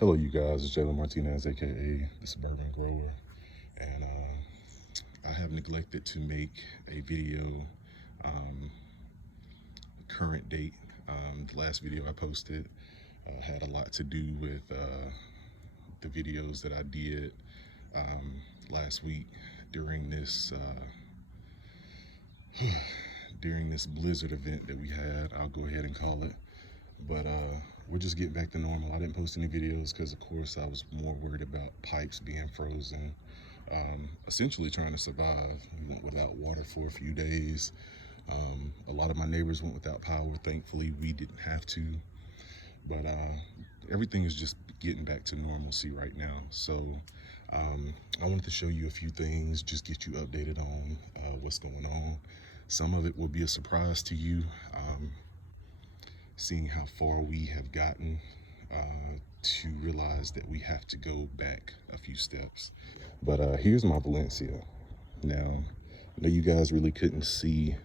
Hello, you guys. It's Jalen Martinez, aka the Suburban Grower, and I have neglected to make a video current date. The last video I posted had a lot to do with the videos that I did last week during this during this blizzard event that we had. I'll go ahead and call it. But we're just getting back to normal. I didn't post any videos because, of course, I was more worried about pipes being frozen, essentially trying to survive. We went without water for a few days. A lot of my neighbors went without power. Thankfully, we didn't have to. But everything is just getting back to normalcy right now. So I wanted to show you a few things, just get you updated on what's going on. Some of it will be a surprise to you. Seeing how far we have gotten to realize that we have to go back a few steps. But here's my Valencia. Now, I know you guys really couldn't see,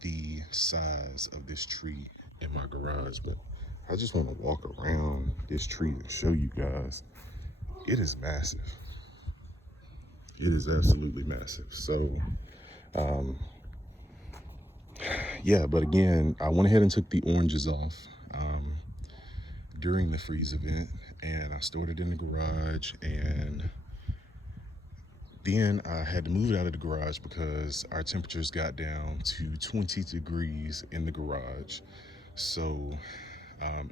the size of this tree in my garage, but I just want to walk around this tree and show you guys. It is massive. It is absolutely massive. So, yeah, but again, I went ahead and took the oranges off during the freeze event, and I stored it in the garage, and then I had to move it out of the garage because our temperatures got down to 20 degrees in the garage. So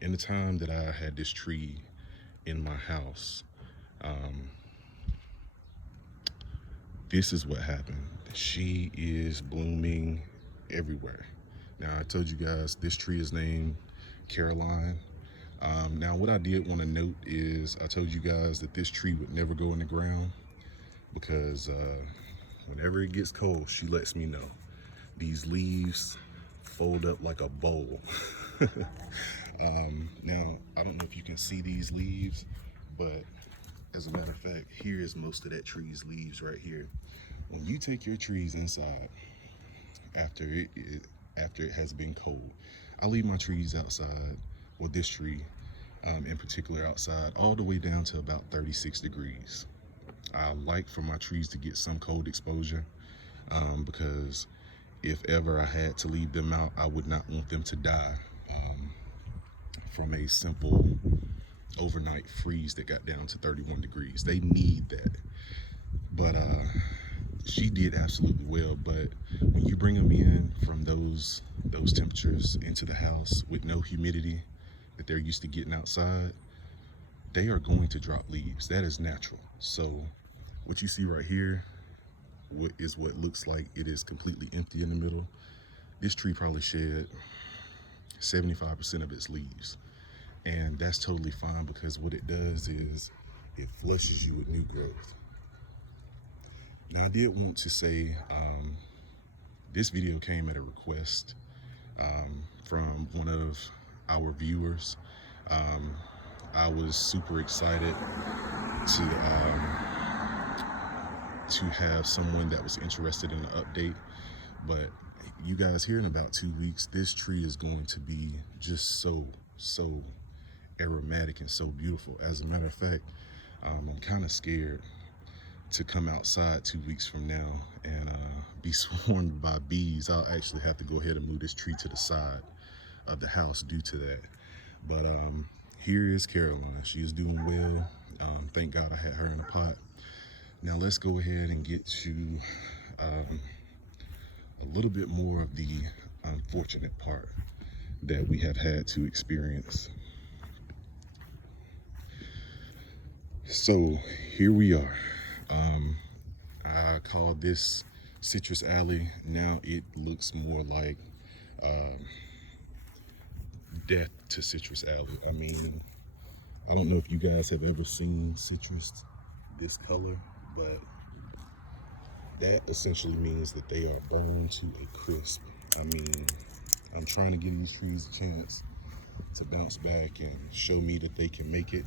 in the time that I had this tree in my house, this is what happened. She is blooming everywhere. Now, I told you guys this tree is named Caroline. Now, what I did want to note is I told you guys that this tree would never go in the ground because whenever it gets cold, she lets me know. These leaves fold up like a bowl. Now, I don't know if you can see these leaves, but as a matter of fact, here is most of that tree's leaves right here. When you take your trees inside after it has been cold, I leave my trees outside, or this tree in particular outside, all the way down to about 36 degrees. I like for my trees to get some cold exposure because if ever I had to leave them out, I would not want them to die from a simple overnight freeze that got down to 31 degrees. They need that. But she did absolutely well. But when you bring them in from those temperatures into the house with no humidity that they're used to getting outside, they are going to drop leaves. That is natural. So what you see right here is what looks like it is completely empty in the middle. This tree probably shed 75% of its leaves. And that's totally fine because what it does is it flushes you with new growth. Now, I did want to say this video came at a request from one of our viewers. I was super excited to have someone that was interested in an update, but you guys, here in about 2 weeks, this tree is going to be just so aromatic and so beautiful. As a matter of fact, I'm kind of scared to come outside 2 weeks from now and be swarmed by bees. I'll actually have to go ahead and move this tree to the side of the house due to that. But here is Caroline. She is doing well. Thank God I had her in a pot. Now let's go ahead and get to a little bit more of the unfortunate part that we have had to experience. So here we are. I call this Citrus Alley. Now it looks more like death to Citrus Alley. I mean, I don't know if you guys have ever seen citrus this color, but that essentially means that they are burned to a crisp. I mean, I'm trying to give these trees a chance to bounce back and show me that they can make it,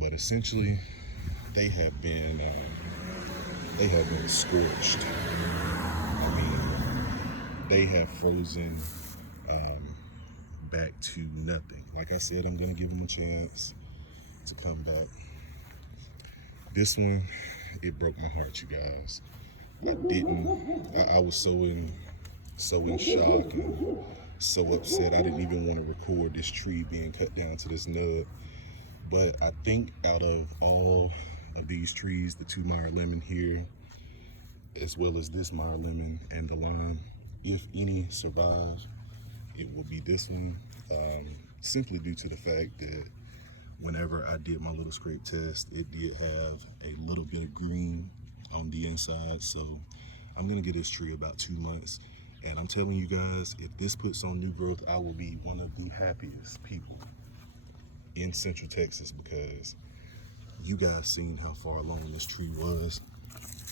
but essentially they have been scorched. I mean, they have frozen back to nothing. Like I said, I'm gonna give them a chance to come back. This one, it broke my heart, you guys. I was so in shock and so upset. I didn't even want to record this tree being cut down to this nub. But I think out of all of these trees, the 2 Meyer lemon here, as well as this Meyer lemon and the lime, if any survive, it will be this one. Simply due to the fact that whenever I did my little scrape test, it did have a little bit of green on the inside. So I'm gonna give this tree about 2 months. And I'm telling you guys, if this puts on new growth, I will be one of the happiest people in Central Texas, because you guys seen how far along this tree was.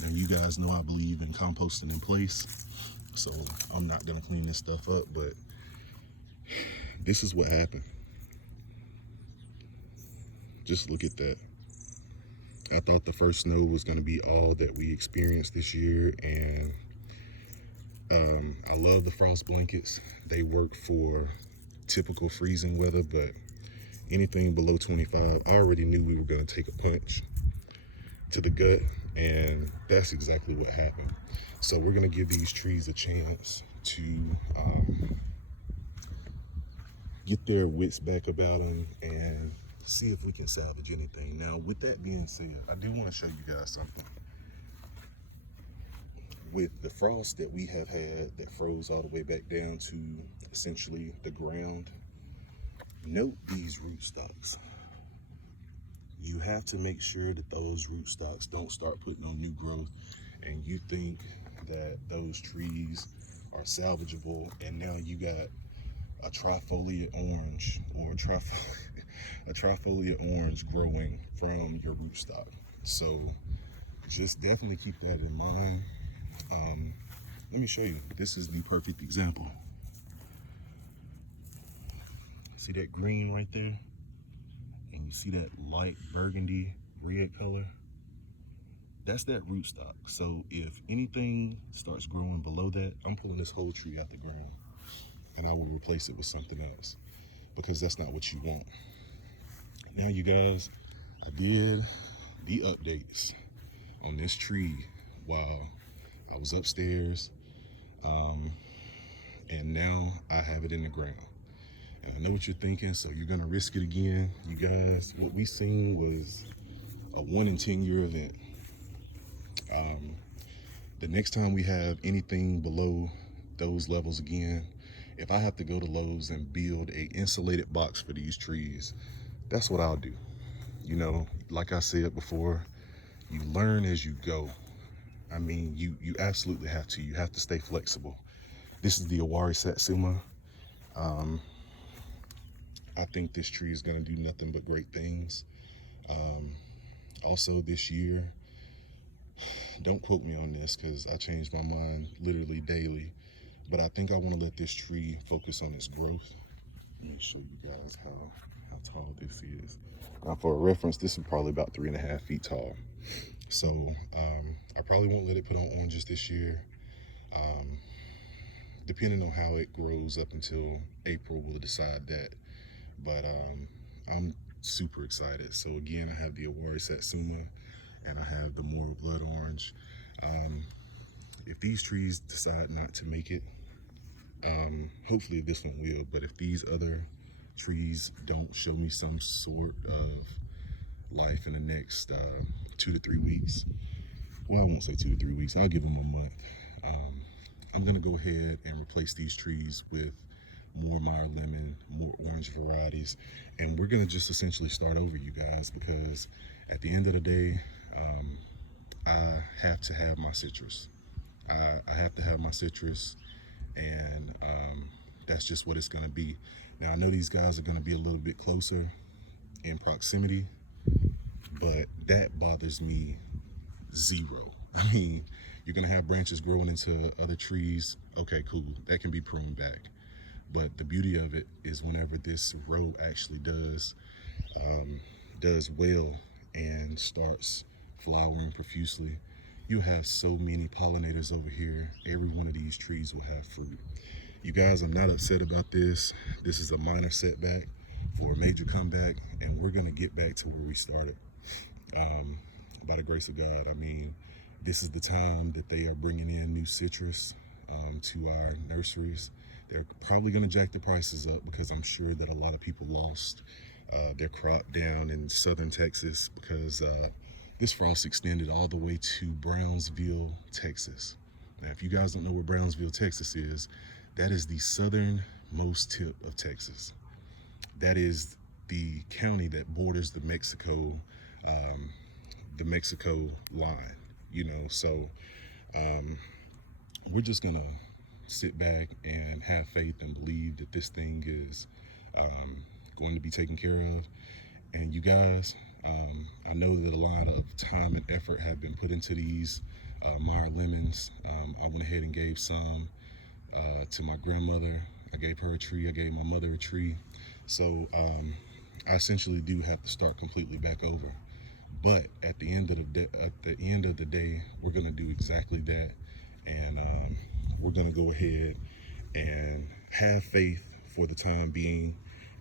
And you guys know I believe in composting in place. So I'm not gonna clean this stuff up, but this is what happened. Just look at that. I thought the first snow was gonna be all that we experienced this year, and I love the frost blankets. They work for typical freezing weather, but anything below 25, I already knew we were gonna take a punch to the gut, and that's exactly what happened. So we're gonna give these trees a chance to get their wits back about them and see if we can salvage anything. Now, with that being said, I do want to show you guys something. With the frost that we have had that froze all the way back down to essentially the ground, note these rootstocks. You have to make sure that those rootstocks don't start putting on new growth, and you think that those trees are salvageable, and now you got a trifoliate orange or a trifoliate orange growing from your rootstock. So just definitely keep that in mind. Let me show you. This is the perfect example. See that green right there? And you see that light burgundy red color? That's that rootstock. So if anything starts growing below that, I'm pulling this whole tree out the ground, and I will replace it with something else, because that's not what you want. Now, you guys, I did the updates on this tree while I was upstairs, and now I have it in the ground. And I know what you're thinking, so you're gonna risk it again. You guys, what we seen was a 1 in 10 year event. The next time we have anything below those levels again, if I have to go to Lowe's and build a insulated box for these trees, that's what I'll do. You know, like I said before, you learn as you go. I mean, you absolutely have to. You have to stay flexible. This is the Awari Satsuma. I think this tree is going to do nothing but great things. Also this year, don't quote me on this because I change my mind literally daily, but I think I want to let this tree focus on its growth. Let me show you guys how tall this is. Now, for a reference, this is probably about 3.5 feet tall. So I probably won't let it put on oranges this year. Depending on how it grows up until April, we'll decide that. But I'm super excited. So again, I have the Awari Satsuma and I have the Morrow Blood Orange. If these trees decide not to make it, hopefully this one will, but if these other trees don't show me some sort of life in the next 2 to 3 weeks, well, I won't say 2 to 3 weeks, I'll give them a month. I'm gonna go ahead and replace these trees with more Meyer lemon, more orange varieties, and we're gonna just essentially start over, you guys, because at the end of the day, I have to have my citrus. I have to have my citrus, and that's just what it's gonna be. Now, I know these guys are gonna be a little bit closer in proximity, but that bothers me zero. I mean, you're gonna have branches growing into other trees. Okay, cool, that can be pruned back. But the beauty of it is whenever this row actually does well and starts flowering profusely, you have so many pollinators over here. Every one of these trees will have fruit. You guys, I'm not upset about this. This is a minor setback for a major comeback, and we're gonna get back to where we started. By the grace of God, I mean, this is the time that they are bringing in new citrus to our nurseries. They're probably gonna jack the prices up because I'm sure that a lot of people lost their crop down in southern Texas because this frost extended all the way to Brownsville, Texas. Now, if you guys don't know where Brownsville, Texas is, that is the southernmost tip of Texas. That is the county that borders the Mexico line, you know. So we're just gonna sit back and have faith and believe that this thing is going to be taken care of. And you guys, I know that a lot of time and effort have been put into these Meyer lemons. I went ahead and gave some to my grandmother. I gave her a tree. I gave my mother a tree. So I essentially do have to start completely back over. But at the end of the day, we're gonna do exactly that, and we're gonna go ahead and have faith for the time being.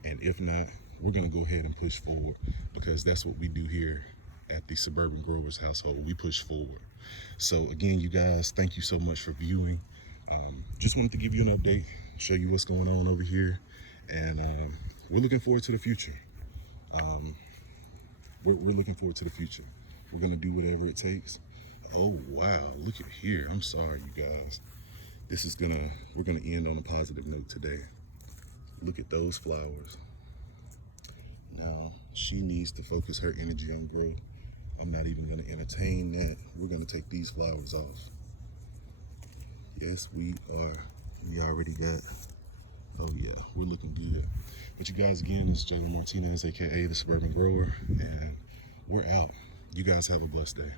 And if not, we're gonna go ahead and push forward because that's what we do here at the Suburban Growers household. We push forward. So again, you guys, thank you so much for viewing. Just wanted to give you an update, show you what's going on over here, and we're looking forward to the future. We're looking forward to the future. We're gonna do whatever it takes. Oh wow, look at here. I'm sorry, you guys. We're gonna end on a positive note today. Look at those flowers. Now, she needs to focus her energy on growth. I'm not even gonna entertain that. We're gonna take these flowers off. Yes, we are. We already got, oh yeah, we're looking good. But you guys, again, it's Jalen Martinez, AKA the Suburban Grower, and we're out. You guys have a blessed day.